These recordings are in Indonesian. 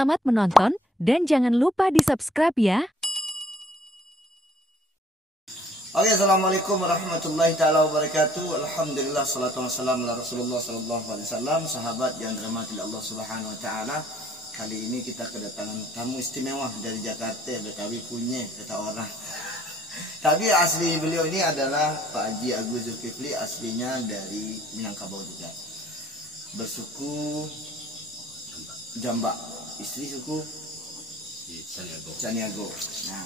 Selamat menonton dan jangan lupa di-subscribe ya. Oke, assalamualaikum warahmatullahi taala wabarakatuh. Alhamdulillah, salatu wassalamu ala Rasulullah sallallahu alaihi wasallam. Sahabat yang dirahmati Allah Subhanahu wa taala. Kali ini kita kedatangan tamu istimewa dari Jakarta, Betawi punya kata orang. Tapi asli beliau ini adalah Pak Haji Agus Zulkifli, aslinya dari Minangkabau juga. Bersuku Jambak, istri suku Caniago. Nah,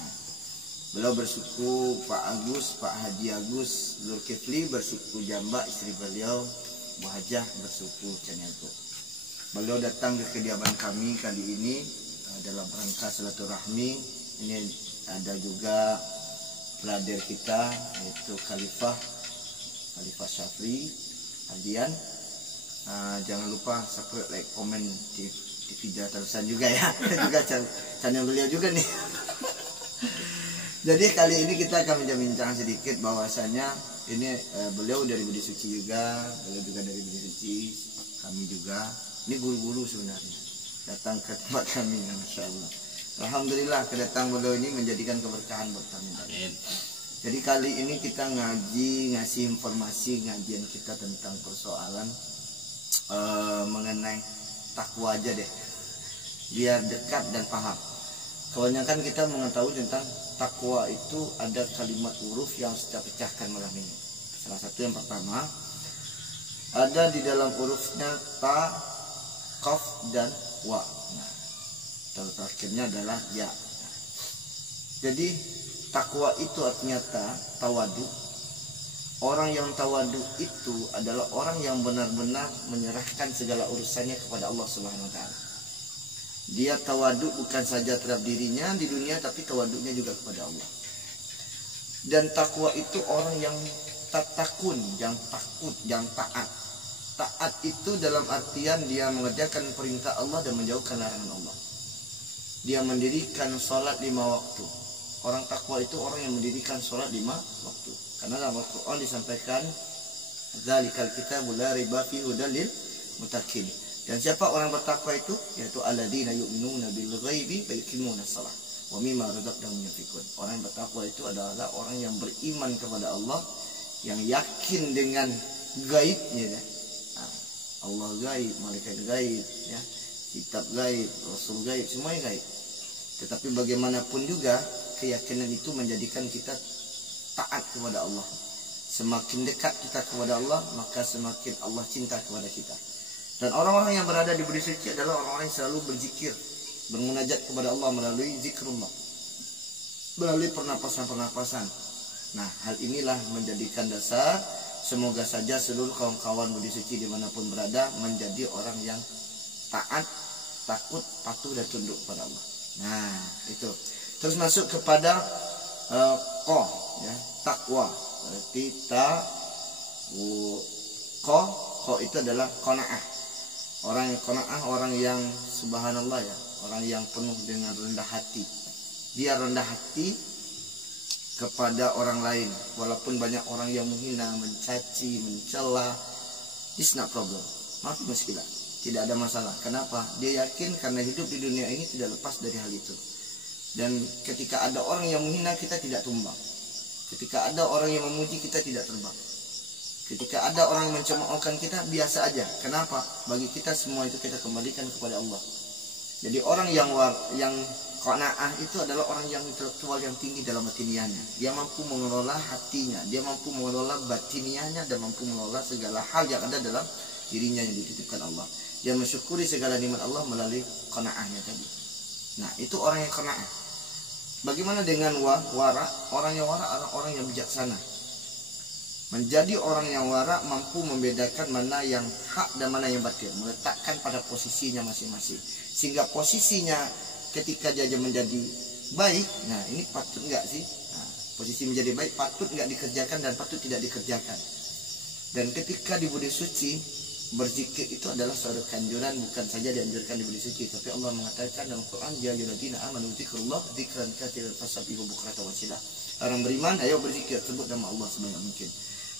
beliau bersuku Pak Haji Agus Zulkifli bersuku Jambak, istri beliau Bu Hajah bersuku Caniago. Beliau datang ke kediaman kami kali ini dalam rangka silaturahmi. Ini ada juga brother kita yaitu Khalifah Syafri Adian. Jangan lupa subscribe, like, komen di video terusan juga ya. Juga channel beliau juga nih. Jadi kali ini kita akan bincang sedikit bahwasanya ini beliau dari Budi Suci juga, beliau juga dari Budi Suci, kami juga. Ini guru-guru sebenarnya datang ke tempat kami, Masya Allah. Alhamdulillah kedatangan beliau ini menjadikan keberkahan buat kami. Amin. Jadi kali ini kita ngasih informasi ngajian kita tentang persoalan mengenai takwa aja deh, biar dekat dan paham. Kebanyakan kita mengetahui tentang takwa itu ada kalimat huruf yang harus kita pecahkan malam ini. Salah satu yang pertama ada di dalam hurufnya ta, qaf dan wa. Nah, terakhirnya adalah ya. Jadi takwa itu artinya tawadu. Orang yang tawadu itu adalah orang yang benar-benar menyerahkan segala urusannya kepada Allah Subhanahu wa taala. Dia tawadu bukan saja terhadap dirinya di dunia, tapi tawadunya juga kepada Allah. Dan takwa itu orang yang tatakun, yang takut, yang taat. Taat itu dalam artian dia mengerjakan perintah Allah dan menjauhkan larangan Allah. Dia mendirikan sholat 5 waktu. Orang takwa itu orang yang mendirikan sholat 5 waktu. Karena dalam Al-Quran disampaikan Dzalikal kitabu la raiba fihi hudal lil muttaqin. Dan siapa orang bertakwa itu? Yaitu alladzina yu'minuna bil ghaibi wa yuqimuna shalah wa mimma razaqnahum yunfiqun. Orang yang bertakwa itu adalah orang yang beriman kepada Allah, yang yakin dengan gaibnya ya. Allah gaib, malaikat gaib ya, kitab gaib, rasul gaib, semuanya gaib. Tetapi bagaimanapun juga keyakinan itu menjadikan kita taat kepada Allah. Semakin dekat kita kepada Allah, maka semakin Allah cinta kepada kita. Dan orang-orang yang berada di Budi Suci adalah orang-orang yang selalu berzikir, bermunajat kepada Allah melalui zikrullah, melalui pernapasan-pernapasan. Nah, hal inilah menjadikan dasar. Semoga saja seluruh kawan-kawan Budi Suci dimanapun berada menjadi orang yang taat, takut, patuh dan tunduk kepada Allah. Nah, itu. Terus masuk kepada ya, takwa. Berarti ko itu adalah qanaah. Orang yang qanaah, orang yang subhanallah ya, orang yang penuh dengan rendah hati. Dia rendah hati kepada orang lain, walaupun banyak orang yang menghina, mencaci, mencela, it's not problem. Maaf muskilah, tidak ada masalah. Kenapa? Dia yakin karena hidup di dunia ini tidak lepas dari hal itu. Dan ketika ada orang yang menghina, kita tidak tumbang. Ketika ada orang yang memuji, kita tidak terbang. Ketika ada orang yang mencemoohkan kita, biasa aja. Kenapa? Bagi kita semua itu kita kembalikan kepada Allah. Jadi orang yang qanaah itu adalah orang yang intelektual yang tinggi dalam batiniahnya. Dia mampu mengelola hatinya, dia mampu mengelola batiniahnya, dan mampu mengelola segala hal yang ada dalam dirinya yang dititipkan Allah. Dia mensyukuri segala nikmat Allah melalui qanaahnya tadi. Nah, itu orang yang qanaah. Bagaimana dengan wara? Orang yang wara adalah orang yang bijaksana. Menjadi orang yang wara mampu membedakan mana yang hak dan mana yang batil, meletakkan pada posisinya masing-masing. Sehingga posisinya ketika dia menjadi baik, nah ini patut enggak sih? Nah, posisi menjadi baik patut enggak dikerjakan dan patut tidak dikerjakan. Dan ketika di Budi Suci, berzikir itu adalah suatu kanjuran, bukan saja dianjurkan di Budi Suci, tapi Allah mengatakan dalam Quran, ya ayyuhalladzina amanu dzikrullah dzikran katsiran fasabbihu bukratan wa asila. Orang beriman, ayo berzikir, sebut nama Allah sebanyak mungkin.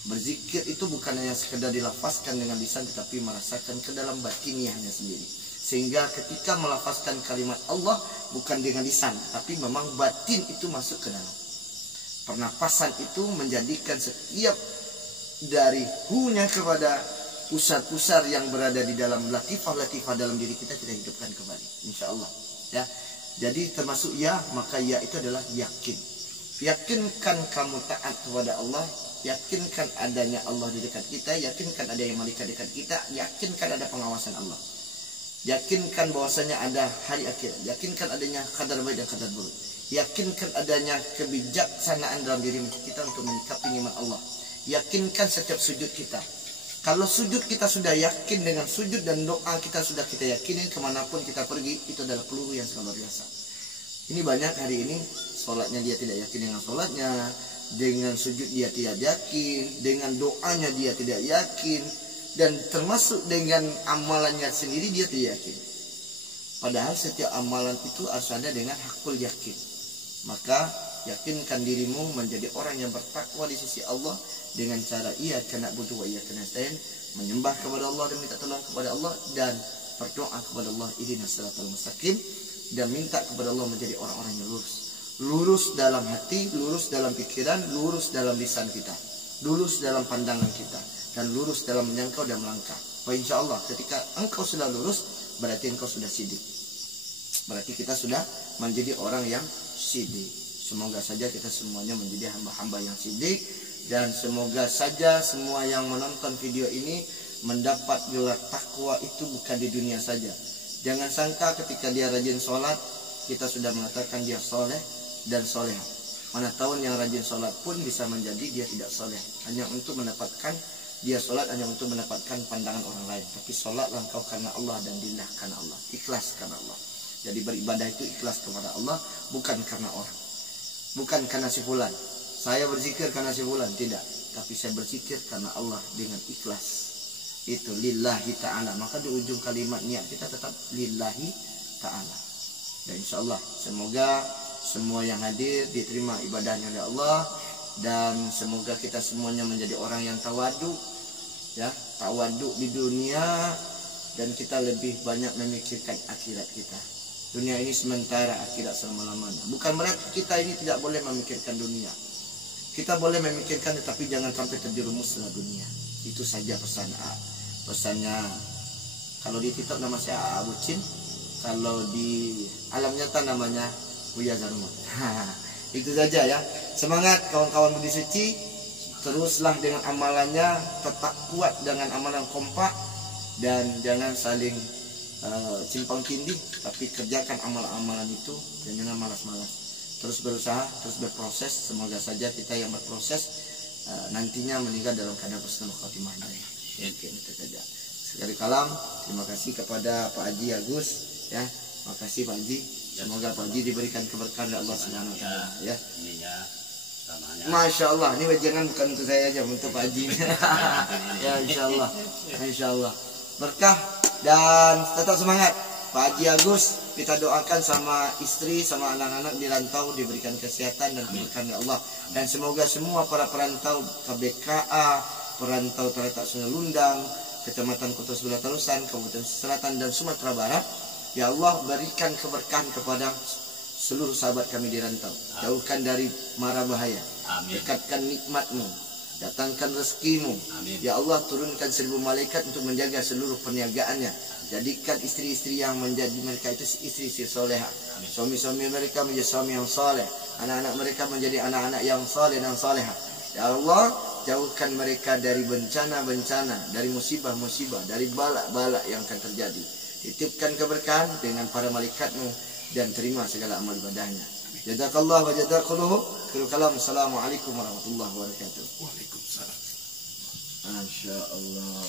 Berzikir itu bukan hanya sekedar dilafazkan dengan lisan, tetapi merasakan ke dalam batiniahnya sendiri. Sehingga ketika melafazkan kalimat Allah bukan dengan lisan, tapi memang batin itu masuk ke dalam. Pernapasan itu menjadikan setiap dari hu-nya kepada pusar-pusar yang berada di dalam latifah-latifah dalam diri kita hidupkan kembali, insya Allah. Ya, jadi termasuk ya, maka ya itu adalah yakin. Yakinkan kamu taat kepada Allah, yakinkan adanya Allah di dekat kita, yakinkan ada yang malaikat dekat kita, yakinkan ada pengawasan Allah, yakinkan bahwasanya ada hari akhir, yakinkan adanya qadar baik dan qadar buruk, yakinkan adanya kebijaksanaan dalam diri kita untuk menyikapi nikmat Allah, yakinkan setiap sujud kita. Kalau sujud kita sudah yakin, dengan sujud dan doa kita sudah kita yakinin, kemanapun kita pergi itu adalah peluru yang sangat luar biasa. Ini banyak hari ini sholatnya dia tidak yakin dengan sholatnya, dengan sujud dia tidak yakin, dengan doanya dia tidak yakin, dan termasuk dengan amalannya sendiri dia tidak yakin. Padahal setiap amalan itu harus ada dengan hakul yakin. Maka yakinkan dirimu menjadi orang yang bertakwa di sisi Allah dengan cara iyyaka na'budu wa iyyaka nasta'in, menyembah kepada Allah dan minta tolong kepada Allah, dan berdoa kepada Allah ihdinas siratal mustaqim, dan minta kepada Allah menjadi orang-orang yang lurus. Lurus dalam hati, lurus dalam pikiran, lurus dalam lisan kita, lurus dalam pandangan kita, dan lurus dalam menyangkau dan melangkah. Insya Allah ketika engkau sudah lurus, berarti engkau sudah sidik. Berarti kita sudah menjadi orang yang sidik. Semoga saja kita semuanya menjadi hamba-hamba yang sidik, dan semoga saja semua yang menonton video ini mendapat gelar takwa itu bukan di dunia saja. Jangan sangka ketika dia rajin sholat, kita sudah mengatakan dia soleh dan soleha. Mana tahu yang rajin sholat pun bisa menjadi dia tidak soleh, hanya untuk mendapatkan dia sholat hanya untuk mendapatkan pandangan orang lain. Tapi sholatlah engkau karena Allah dan lillah karena Allah, ikhlas karena Allah. Jadi beribadah itu ikhlas kepada Allah, bukan karena orang, bukan karena si fulan. Saya berzikir karena si fulan, tidak, tapi saya berzikir karena Allah dengan ikhlas. Itu lillahi ta'ala. Maka di ujung kalimat niat kita tetap lillahi ta'ala. Dan insya Allah semoga semua yang hadir diterima ibadahnya oleh Allah, dan semoga kita semuanya menjadi orang yang tawadu, ya, tawadu di dunia, dan kita lebih banyak memikirkan akhirat kita. Dunia ini sementara, akhirat selama-lamanya. Bukan berarti kita ini tidak boleh memikirkan dunia. Kita boleh memikirkan, tetapi jangan sampai terjerumus dalam dunia. Itu saja pesannya. Kalau di TikTok nama saya A.A. Bucin, kalau di alam nyata namanya Buya Zarmut. Itu saja ya. Semangat kawan-kawan budi suci. Teruslah dengan amalannya, tetap kuat dengan amalan kompak, dan jangan saling simpang tindih, tapi kerjakan amalan-amalan itu dan jangan malas-malas. Terus berusaha, terus berproses. Semoga saja kita yang berproses nantinya meninggal dalam keadaan husnul khotimah. Itu saja. Sekali kalam, terima kasih kepada Pak Haji Agus, ya. Makasih Pak Haji. Semoga Pak Haji diberikan keberkahan dari Allah Subhanahu wa taala, ya. Masya Allah, ini wejangan bukan untuk saya aja, untuk Pak Haji. Ya, insya Allah, insya Allah berkah, dan tetap semangat Pak Haji Agus. Kita doakan sama istri, sama anak-anak di rantau diberikan kesehatan dan keberkahan dari Allah. Dan semoga semua para perantau KBKA, perantau terletak Sungai Lundang, Kecamatan Kota Sebelah Tarusan, Kabupaten Selatan dan Sumatera Barat, ya Allah berikan keberkahan kepada seluruh sahabat kami di rantau. Jauhkan dari mara bahaya. Dekatkan nikmat-Mu, datangkan rezekimu. Ya Allah, turunkan 1000 malaikat untuk menjaga seluruh perniagaannya. Jadikan istri-istri yang menjadi mereka itu istri-istri soleha. Suami-suami mereka menjadi suami yang soleh. Anak-anak mereka menjadi anak-anak yang soleh dan soleha. Ya Allah, jauhkan mereka dari bencana-bencana, dari musibah-musibah, dari balak-balak yang akan terjadi. Titipkan keberkahan dengan para malaikat-Mu, dan terima segala amal ibadahnya. Jazakallah wa jazakallahu. Assalamualaikum warahmatullahi wabarakatuh. Waalaikumsalam. Masya Allah.